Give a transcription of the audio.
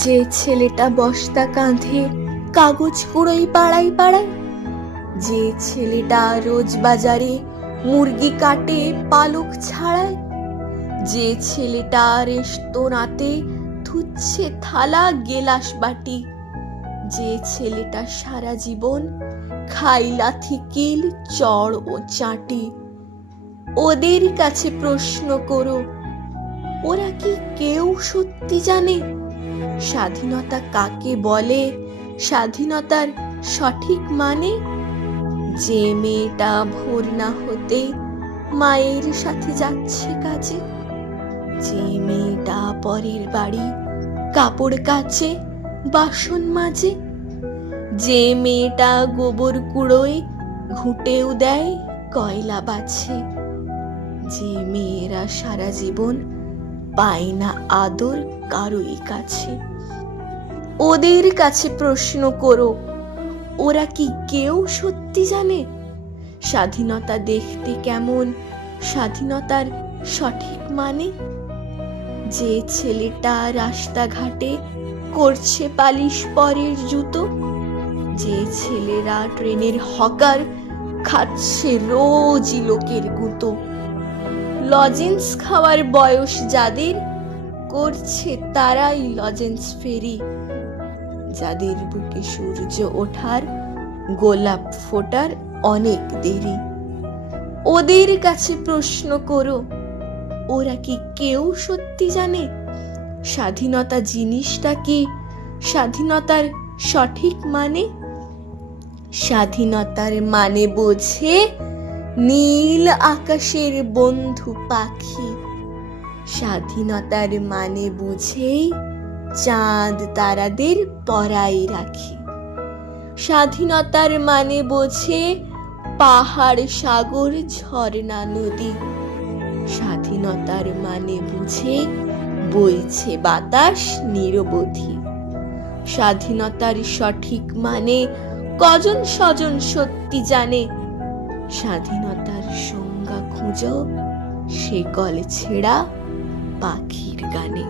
যে ছেলেটা বস্তা কাঁধে কাগজ কুড়োই পাড়ায় পাড়ায়, যে ছেলেটা রোজ বাজারে মুরগি কাটে পালক ছাড়ায়, যে ছেলেটা রেস্তোরাঁতে ধুচ্ছে থালা গেলাস বাটি, যে ছেলেটা সারা জীবন খাই লাথি কিল চড় ও চাটি, ওদের কাছে প্রশ্ন করো, ওরা কি কেউ সত্যি জানে স্বাধীনতা কাকে বলে, স্বাধীনতার সঠিক মানে? যে মেয়েটা ভোর না হতে মায়ের সাথে যাচ্ছে কাজে, যে মেয়েটা পরের বাড়ি কাপড় কাচে বাসন মাজে, যে মেয়েটা গোবর কুড়োয় ঘুঁটেও দেয় কয়লা বাছে, যে মেয়েরা সারা জীবন পায় না আদর কারোই কাছে, ওদের কাছে প্রশ্ন করো, ওরা কি কেউ সত্যি জানে স্বাধীনতা দেখতে কেমন, স্বাধীনতার সঠিক মানে? যে ছেলেটা রাস্তাঘাটে করছে পালিশ পরের জুতো, যে ছেলেরা ট্রেনের হকার খাচ্ছে রোজই লোকের গুঁতো, লজেন্স খাওয়ার বয়স যাদের করছে তারাই লজেন্স ফেরি, যাদের বুকে সূর্য ওঠার গোলাপ ফোটার অনেক দেরি, ওদের কাছে প্রশ্ন করো, ওরা কি কেউ সত্যি জানে স্বাধীনতা জিনিসটা কি, স্বাধীনতার সঠিক মানে? স্বাধীনতার মানে বোঝে নীল আকাশের বন্ধু পাখি, স্বাধীনতার মানে বুঝেই চাঁদ তারাদের পরায় রাখি, স্বাধীনতার মানে বোঝে পাহাড় সাগর ঝর্ণা নদী, স্বাধীনতার মানে বুঝে বইছে বাতাস নিরবধি, স্বাধীনতার সঠিক মানে কজন স্বজন সত্যি জানে, স্বাধীনতার সংজ্ঞা খুঁজো সে কল ছেঁড়া পাখির গানে।